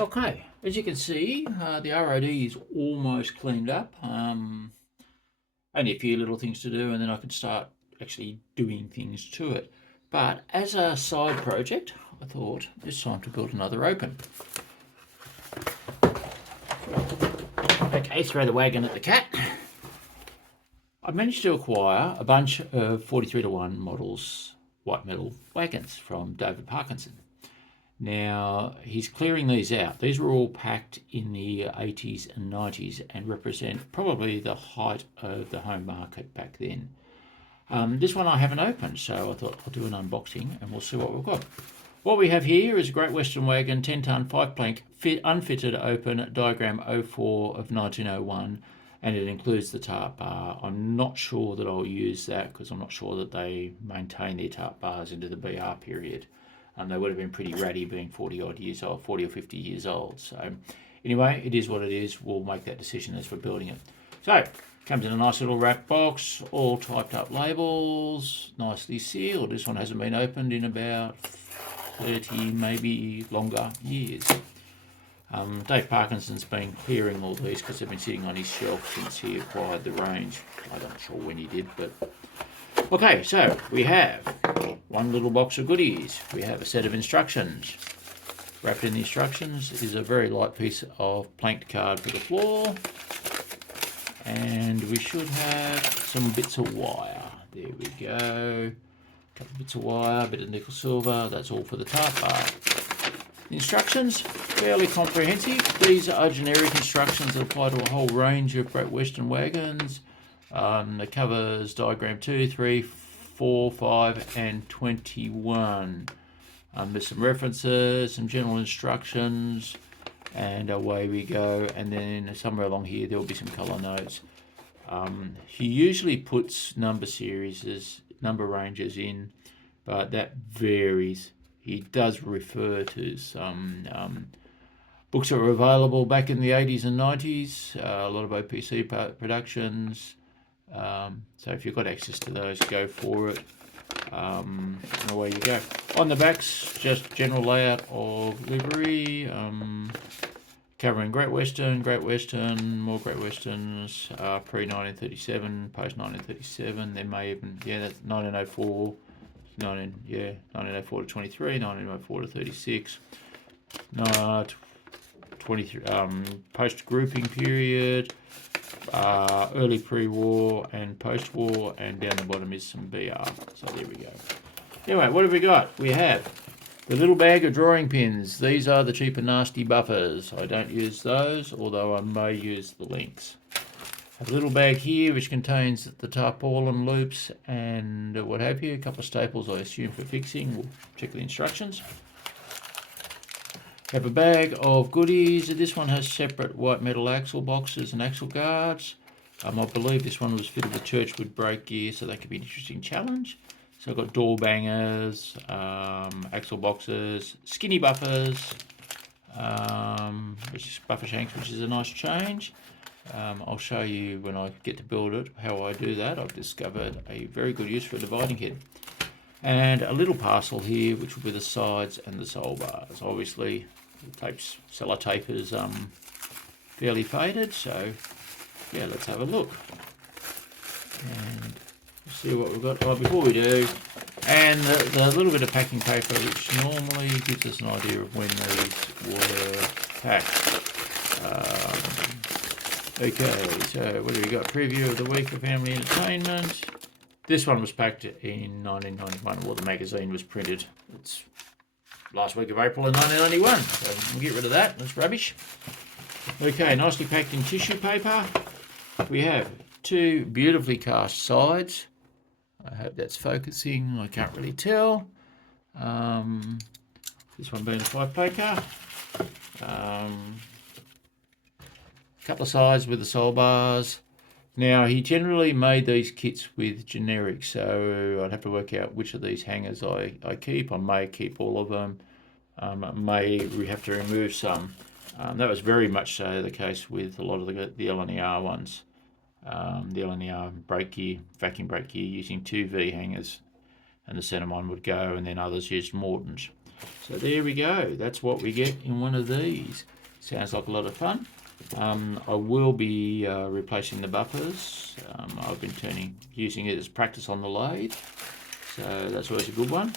Okay, as you can see, the ROD is almost cleaned up. Only a few little things to do, and then I could start actually doing things to it. But as a side project, I thought it's time to build another open. Okay, throw the wagon at the cat. I managed to acquire a bunch of 43:1 models white metal wagons from David Parkinson. Now, he's clearing these out. These were all packed in the 80s and 90s and represent probably the height of the home market back then. This one I haven't opened, so I thought I'll do an unboxing and we'll see what we've got. What we have here is a Great Western Wagon 10-ton 5-plank unfitted open diagram 04 of 1901, and it includes the tarp bar. I'm not sure that I'll use that because I'm not sure that they maintain their tarp bars into the BR period. They would have been pretty ratty being 40 odd years old, 40 or 50 years old. So anyway, it is what it is. We'll make that decision as we're building it. So comes in a nice little wrap box, all typed up labels, nicely sealed. This one hasn't been opened in about 30, maybe longer years. Dave Parkinson's been clearing all these because they've been sitting on his shelf since he acquired the range. I'm not sure when he did, but okay, so we have one little box of goodies. We have a set of instructions. Wrapped in the instructions is a very light piece of planked card for the floor. And we should have some bits of wire. There we go. A couple of bits of wire, a bit of nickel silver. That's all for the tarp bar. The instructions, fairly comprehensive. These are generic instructions that apply to a whole range of Great Western wagons. It covers diagram 2, 3, 4, 5 and 21. There's some references, some general instructions, and away we go. And then somewhere along here there will be some colour notes. He usually puts number series, number ranges in, but that varies. He does refer to some books that were available back in the 80s and 90s, a lot of OPC productions. So if you've got access to those, go for it. And away you go. On the backs, just general layout of livery, covering Great Western, more Great Westerns, pre-1937, post-1937. There may even, that's 1904, 1904 to 23, 1904 to 36, 23, post-grouping period, early pre-war and post-war, and down the bottom is some BR. So there we go. Anyway, what have we got? We have the little bag of drawing pins. These are the cheap and nasty buffers. I don't use those, although I may use the links. A little bag here which contains the tarpaulin loops and what have you. A couple of staples, I assume, for fixing. We'll check the instructions. Have a bag of goodies. This one has separate white metal axle boxes and axle guards. I believe this one was fitted with churchwood brake gear, so that could be an interesting challenge. So I've got door bangers, axle boxes, skinny buffers, which is buffer shanks, which is a nice change. I'll show you when I get to build it how I do that. I've discovered a very good use for a dividing head. And a little parcel here, which will be the sides and the sole bars. Obviously, the sellotape is fairly faded, so yeah, let's have a look and see what we've got. Oh, before we do, and the little bit of packing paper, which normally gives us an idea of when these were packed. Okay, so what do we got? Preview of the week for family entertainment. This one was packed in 1991. Well, the magazine was printed. It's last week of April in 1991. So we'll get rid of that. That's rubbish. Okay, nicely packed in tissue paper. We have two beautifully cast sides. I hope that's focusing. I can't really tell. This one being a 5-packer. Couple of sides with the sole bars. Now, he generally made these kits with generics, so I'd have to work out which of these hangers I keep. I may keep all of them. We have to remove some. That was very much so the case with a lot of the LNER ones. The LNER brake gear, vacuum brake gear, using 2 V hangers, and the centre one would go, and then others used Morton's. So there we go. That's what we get in one of these. Sounds like a lot of fun. I will be replacing the buffers. I've been using it as practice on the lathe, so that's always a good one.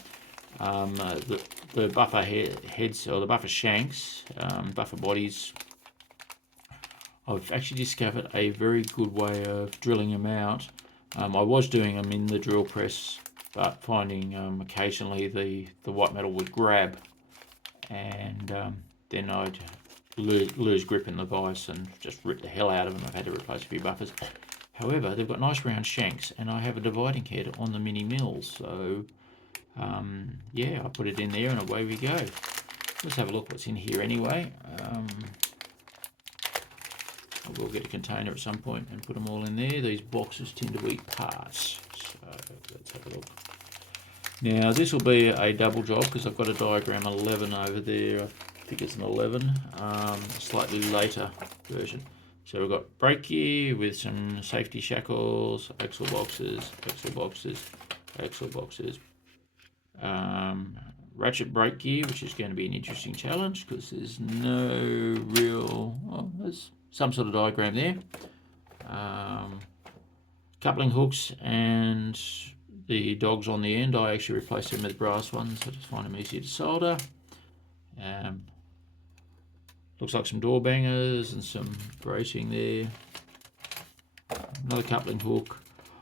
The buffer heads, or the buffer shanks, buffer bodies, I've actually discovered a very good way of drilling them out. I was doing them in the drill press, but finding occasionally the white metal would grab, and then I'd lose grip in the vise and just rip the hell out of them. I've had to replace a few buffers. However, they've got nice round shanks, and I have a dividing head on the mini mills, so yeah, I put it in there and away we go. Let's have a look what's in here anyway. I will get a container at some point and put them all in there. These boxes tend to eat parts, so let's have a look. Now this will be a double job because I've got a diagram 11 over there. I think it's an 11, slightly later version. So we've got brake gear with some safety shackles, axle boxes, axle boxes, axle boxes. Ratchet brake gear, which is going to be an interesting challenge because there's no real, well, there's some sort of diagram there. Coupling hooks and the dogs on the end, I actually replaced them with brass ones. I just find them easier to solder. Looks like some door bangers and some bracing there. Another coupling hook.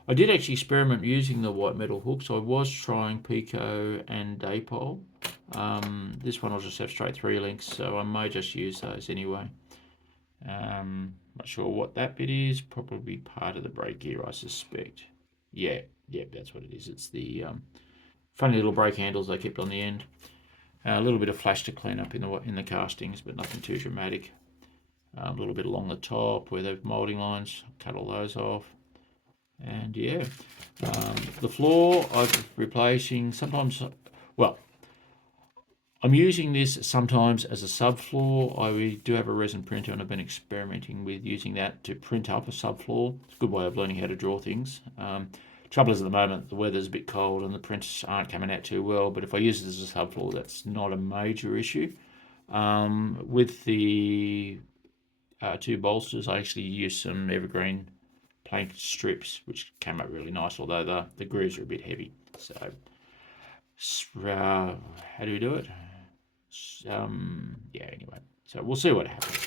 I did actually experiment using the white metal hooks. I was trying Pico and Daypole. This one I'll just have straight 3 links, so I may just use those anyway. Not sure what that bit is. Probably part of the brake gear, I suspect. Yeah, that's what it is. It's the funny little brake handles they kept on the end. A little bit of flash to clean up in the castings, but nothing too dramatic. A little bit along the top where the moulding lines, cut all those off. And yeah, the floor I'm replacing sometimes, well, I'm using this sometimes as a subfloor. I do have a resin printer and I've been experimenting with using that to print up a subfloor. It's a good way of learning how to draw things. Trouble is at the moment the weather's a bit cold and the prints aren't coming out too well, but if I use it as a subfloor, that's not a major issue. With the 2 bolsters, I actually used some evergreen plank strips, which came out really nice, although the grooves are a bit heavy. So how do we do it? Yeah, anyway, so we'll see what happens.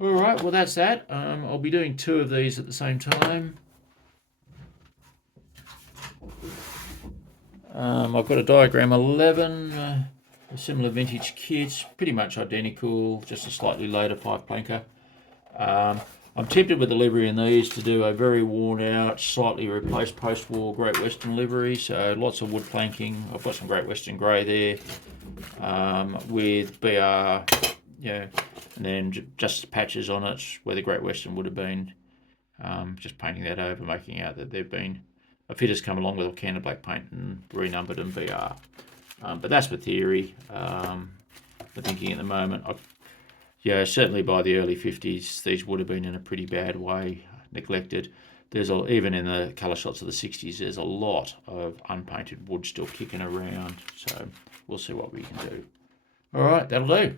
All right, well that's that. I'll be doing 2 of these at the same time. I've got a diagram 11, a similar vintage kit, pretty much identical, just a slightly later 5 planker. I'm tempted with the livery in these to do a very worn out, slightly replaced post-war Great Western livery, so lots of wood planking. I've got some Great Western grey there with BR, and then just patches on it where the Great Western would have been. Just painting that over, making out that they've been, a fitter's come along with a can of black paint and renumbered them BR. But that's the theory. I'm thinking at the moment, certainly by the early 50s, these would have been in a pretty bad way, neglected. Even in the colour shots of the 60s, there's a lot of unpainted wood still kicking around. So we'll see what we can do. All right, that'll do.